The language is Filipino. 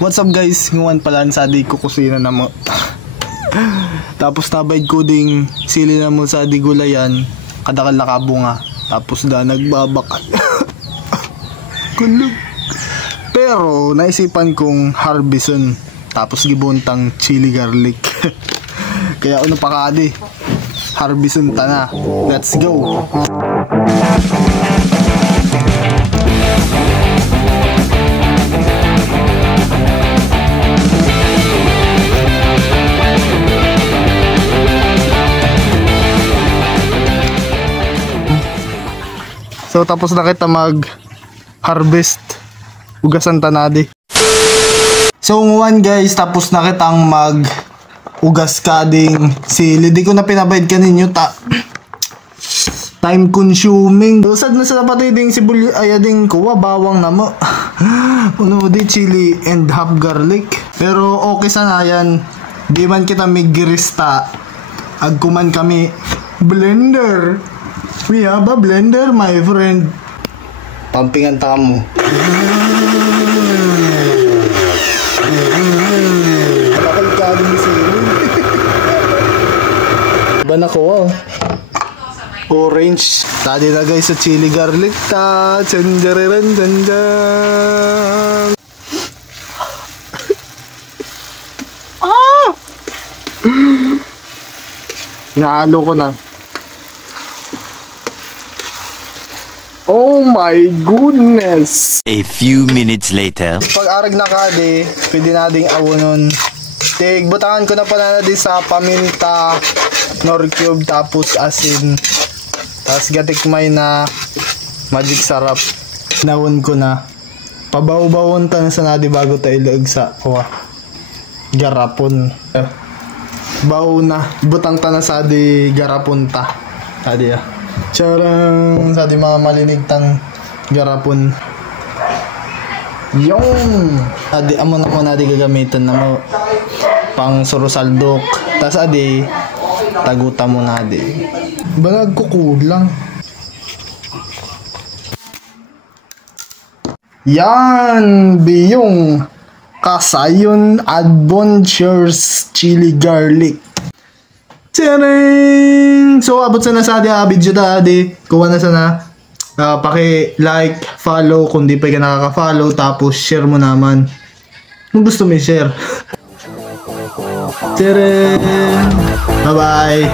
What's up guys, ngayon pala sa di ko kusina na mo. Tapos nabayad ko ding sili na mo sa di gulayan, kadakal na kabunga. Tapos da nagbabakal. Kulog. Pero naisipan kong harbison, tapos gibuntang chili garlic. Kaya ano pa kadi? Harbison ta na. Let's go. So tapos na kita mag-harvest ugasan tanadi. So ngayon guys, tapos na kitang mag-ugas kading sili. Di ko na pinabayad kaninyo time consuming. Usad na sa dapat ding sibul ayading kuwa bawang na mo. Uno di chili and half garlic. Pero okay sana yan. Di man kita migirista. Agkuman kami blender. We have a blender, my friend. Pampingan ta mo. Bakal ka din si Bana ko. Orange. Tadi na guys sa chili garlic ta. Chanjararan chanjan. Nahalo ko na. Oh my goodness! A few minutes later. Pag-arag na kadi, pwede nating awonon. Tigbutangan ko na pala na di sa paminta, nor cube, tapos asin. Tapos gatikmay na magic sarap. Nawon ko na. Pabaw-bawon ta na sa nadi bago tayo ilag sa garapon. Baw na. Butang ta na sa di garapon ta. Tadi ya. Charang sa di mga malinigtang garapon. Yung adi amo na mo nadi gagamitan na mo pang surusaldok. Tas adi taguta mo nadi. Balag ko kulang. Yan biyong Kasayon Adventures Chili Garlic. Tcharing! So abot sana sa video dadi. Kuha na sana. Paki-like, follow kung di pa ka nakaka-follow, tapos share mo naman. Kung gusto mo i-share. Tcharing! Bye-bye!